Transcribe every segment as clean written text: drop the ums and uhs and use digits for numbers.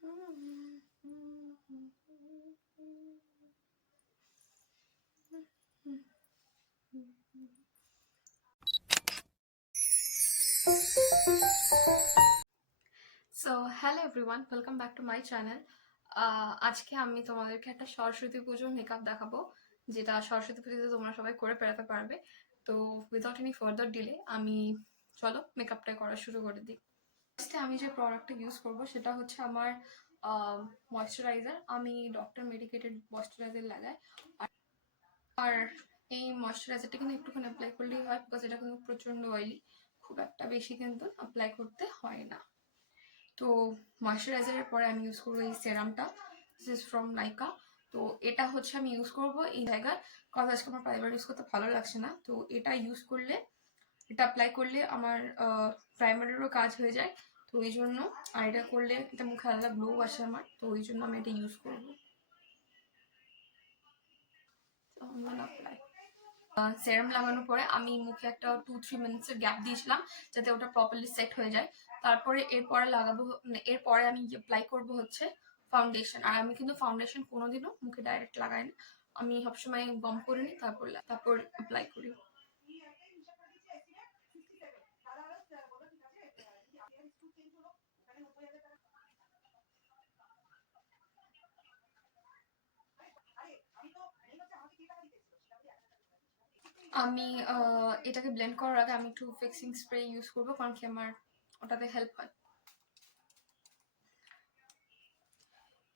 So hello everyone, welcome back to my channel. আজকে আমি তোমাদেরকে একটা সরস্বতী পুজো মেকআপ দেখাবো, যেটা সরস্বতী পুজোতে তোমরা সবাই করে বেড়াতে পারবে। তো উইদাউট এনি ফার্দার ডিলে আমি চলো মেকআপটা করা শুরু করে দিই। ফার্স্টে আমি যে প্রোডাক্টটা ইউজ করবো সেটা হচ্ছে আমার ময়শ্চারাইজার। আমি ডক্টর মেডিকেটেড ময়শ্চারাইজার লাগাই। আর এই ময়শ্চারাইজারটা কিন্তু একটুখানি অ্যাপ্লাই করলেই হয়, বিকজ এটা কিন্তু প্রচণ্ড অয়েলি, খুব একটা বেশি কিন্তু অ্যাপ্লাই করতে হয় না। তো ময়শ্চারাইজারের পরে আমি ইউজ করবো এই সেরামটা, দিস ইজ ফ্রম নাইকা। তো এটা হচ্ছে আমি ইউজ করবো এই জায়গায়, কারণ আজকে আমার প্রাইমার ইউজ করতে ভালো লাগছে না। তো এটা ইউজ করলে, এটা অ্যাপ্লাই করলে আমার প্রাইমারেরও কাজ হয়ে যায়। তো ওই জন্য, আর এটা করলে এটা মুখে আলাদা গ্লো আসে আমার, তো ওই জন্য আমি এটা ইউজ করবো। সেরাম লাগানোর পরে আমি মুখে একটা 2-3 মিনিটসের গ্যাপ দিয়েছিলাম যাতে ওটা প্রপারলি সেট হয়ে যায়। তারপরে এরপরে লাগাবো, এরপরে আমি অ্যাপ্লাই করবো হচ্ছে ফাউন্ডেশন। আর আমি কিন্তু ফাউন্ডেশন কোনোদিনও মুখে ডাইরেক্ট লাগাই না, আমি সবসময় গম করে নিই, তারপর অ্যাপ্লাই করি। আমি এটাকে ব্লেন্ড করার আগে আমি একটু ফিক্সিং স্প্রে ইউজ করবো, কারণ কি আমার ওটাতে হেল্প হয়।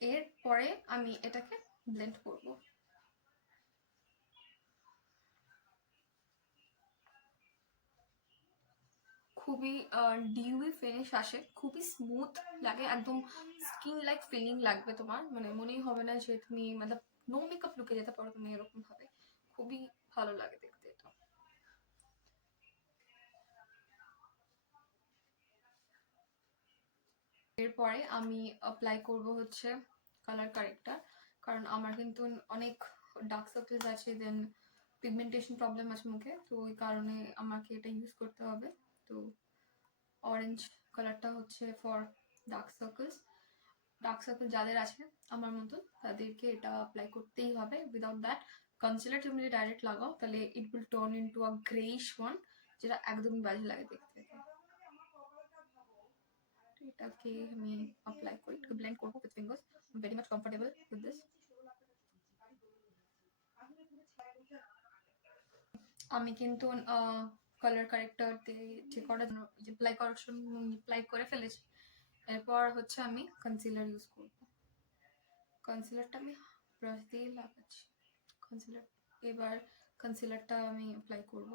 এরপরে আমি এটাকে ব্লেন্ড করবো। খুবই ডিউই ফিনিশ আসে, খুবই স্মুথ লাগে, একদম স্কিন লাইক ফিলিং লাগবে তোমার, মানে মনেই হবে না যে তুমি মানে নো মেকআপ লুকে যেতে পারো তুমি এরকম ভাবে, খুবই ভালো লাগে দেখতে এটা। এরপরে আমি অ্যাপ্লাই করব হচ্ছে কালার কারেক্টার, কারণ আমার কিন্তু অনেক ডার্ক সার্কেলস আছে, দেন পিগমেন্টেশন প্রবলেম আছে মুখে, তো ওই কারণে আমাকে এটা ইউজ করতে হবে। তো অরেঞ্জ কালারটা হচ্ছে for dark circles. Dark circle যাদের আছে আমার মতন, তাদেরকে এটা অ্যাপ্লাই করতেই হবে। উইদাউট দ্যাট কনসিলার তুমি যদি ডাইরেক্ট লাগাও তাহলে it will turn into a greyish one, যেটা একদমই বাজে লাগে দেখতে। এটাকে আমি অ্যাপ্লাই করি, একটু ব্লেন্ড করবো with fingers. I am very much comfortable with this. আমি কিন্তু কালার কারেক্টার দিয়ে ঠিক করার জন্য অ্যাপ্লাই করার অ্যাপ্লাই করে ফেলেছি। এরপর হচ্ছে আমি কনসিলার ইউজ করব। কনসিলারটা আমি ব্রাশ দিয়ে লাগাচ্ছি। কনসিলার, এবার কনসিলারটা আমি অ্যাপ্লাই করব।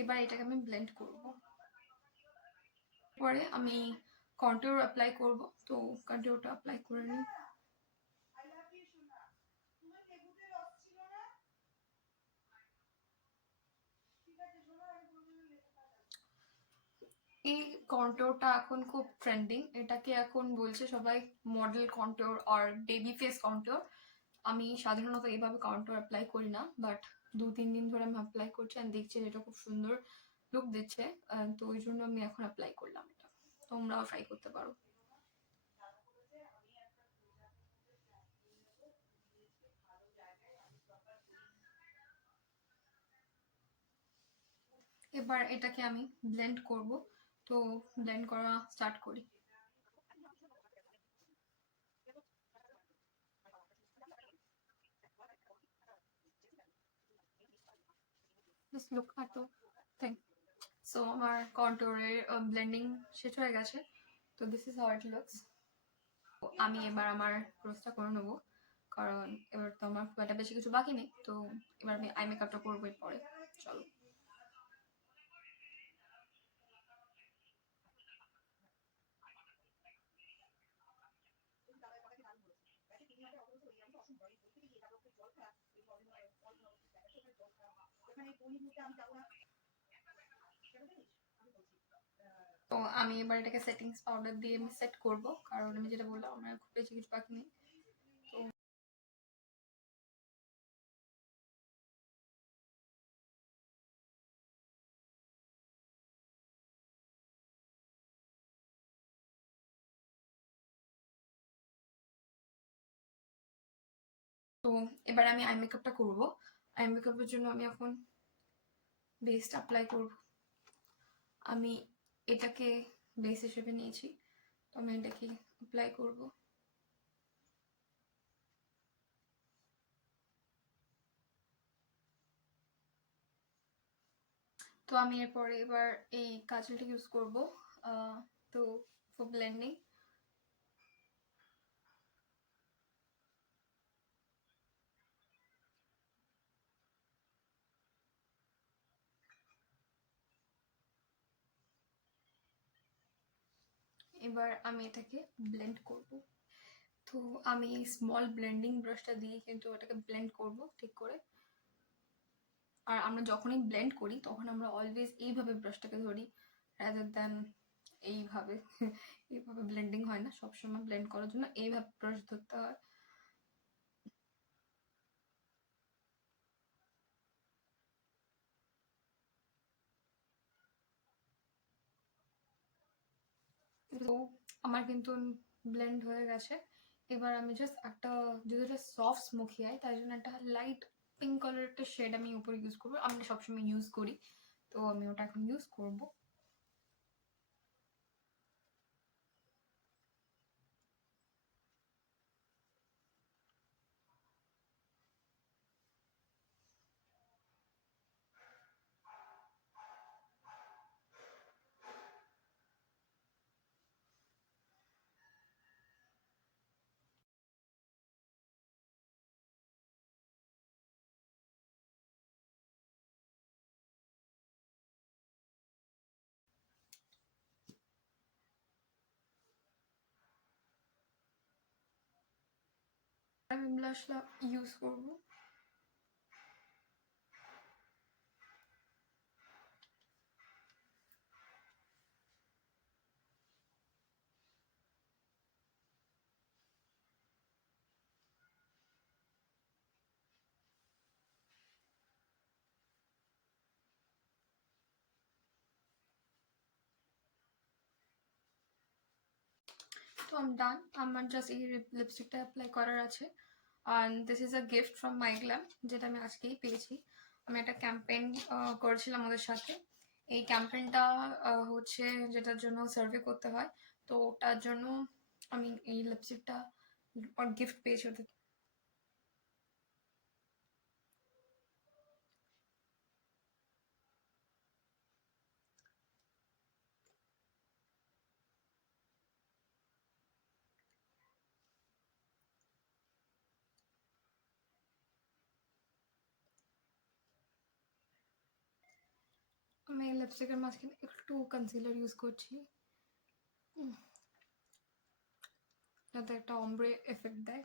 এবার এটাকে আমি ব্লেন্ড করব। পরে আমি কন্ট্যুর অ্যাপ্লাই করব, তো কন্ট্যুরটা অ্যাপ্লাই করে নিই। এই কন্ট্যুরটা এখন খুব ট্রেন্ডিং, এটাকে এখন বলছে সবাই মডেল কন্ট্যুর আর বেবি ফেস কন্ট্যুর। আমি সাধারণত এইভাবে কন্ট্যুর অ্যাপ্লাই করি না, বাট 2-3 দিন ধরে আমি অ্যাপ্লাই করছি আর দেখছি এটা খুব সুন্দর লুক দিচ্ছে। তো ওই জন্য আমি এখন অ্যাপ্লাই করলাম এটা, তোমরাও ট্রাই করতে পারো। এবার এটাকে আমি ব্লেন্ড করব, তো ব্লেন্ড করা স্টার্ট করি। Just look at the thing. So আমার কন্ট্যুরের ব্লেন্ডিং শেষ হয়ে গেছে, তো this is how it looks. আমি এবার আমার ক্রসটা করে নেবো, কারণ এবার তো আমার খুব একটা বেশি কিছু বাকি নেই। তো এবার আমি আই মেকআপটা করবো এরপরে, চলো। তো আমি এবার এটাকে সেটিংস পাউডার দিয়ে আমি সেট করব, কারণ আমি যেটা বললাম আমার খুব বেশি কিছু বাকি নেই। তো এবার আমি আই মেকআপটা করবো। আই মেকআপের জন্য আমি এখন বেসটা অ্যাপ্লাই করব। আমি এটাকে বেস হিসেবে নিয়েছি, তো আমি এটাকে অ্যাপ্লাই করব। তো আমি এরপরে এবার এই কাজলটা ইউজ করব। তো ফর ব্লেন্ডিং এবার আমি এটাকে ব্লেন্ড করব। তো আমি স্মল ব্লেন্ডিং ব্রাশটা দিয়ে কিন্তু এটাকে ব্লেন্ড করব ঠিক করে। আর আমরা যখনই ব্লেন্ড করি তখন আমরা অলওয়েজ এইভাবে ব্রাশটাকে ধরি, রাদার দ্যান এইভাবে এইভাবে ব্লেন্ডিং হয় না, সবসময় ব্লেন্ড করার জন্য এইভাবে ব্রাশ ধরতে হয়। তো আমার কিন্তু ব্লেন্ড হয়ে গেছে। এবার আমি জাস্ট একটা, যদি এটা সফট স্মোকি হয় তাই জন্য একটা লাইট পিঙ্ক কালার একটা শেড আমি উপরে ইউজ করবো। আমি সবসময় ইউজ করি, তো আমি ওটা এখন ইউজ করবো। আমি ব্লাশটা ইউজ করবো। তো আমি ডান, আমার জাস্ট এই লিপস্টিকটা অ্যাপ্লাই করার আছে। আর this is a gift from my Glamm, যেটা আমি আজকেই পেয়েছি। আমি একটা ক্যাম্পেইন করেছিলাম ওদের সাথে। এই ক্যাম্পেইনটা হচ্ছে যেটার জন্য সার্ভে করতে হয়, তো ওটার জন্য আমি এই লিপস্টিকটা গিফট পেয়েছি ওদের। আমি এই লিপস্টিকের মাঝখানে একটু কনসিলার ইউজ করছি, যাতে একটা অম্ব্রে এফেক্ট দেয়।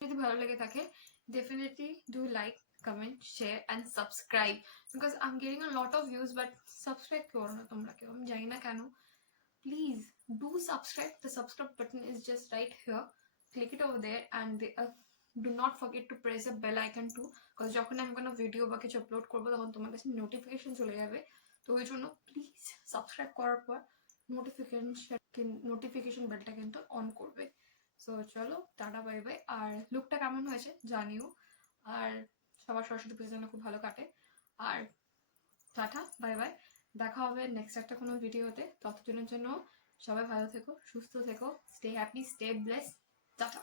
যদি ভালো লেগে থাকে, definitely do like, comment, share and subscribe, because I'm getting a lot of views but subscribe করো না তোমরা কেউ, আমি জানি না কেন। Please do subscribe. The subscribe button is just right here. Click it over there and do not forget to press the bell icon too, because যখন আমি কোনো ভিডিও বা কিছু আপলোড করবো তখন তোমার কাছে নোটিফিকেশন চলে যাবে। তো ওই জন্য প্লিজ সাবস্ক্রাইব করার পর নোটিফিকেশন বেলটা কিন্তু অন করবে। সো চলো, টাটা বাই বাই। আর লুকটা কেমন হয়েছে জানিও। আর সবার সরস্বতী পুজোর জন্য খুব ভালো কাটে। আর টাটা বাই বাই, দেখা হবে নেক্সট একটা কোনো ভিডিওতে। ততদিনের জন্য সবাই ভালো থেকো, সুস্থ থেকো, stay happy, stay blessed, tata.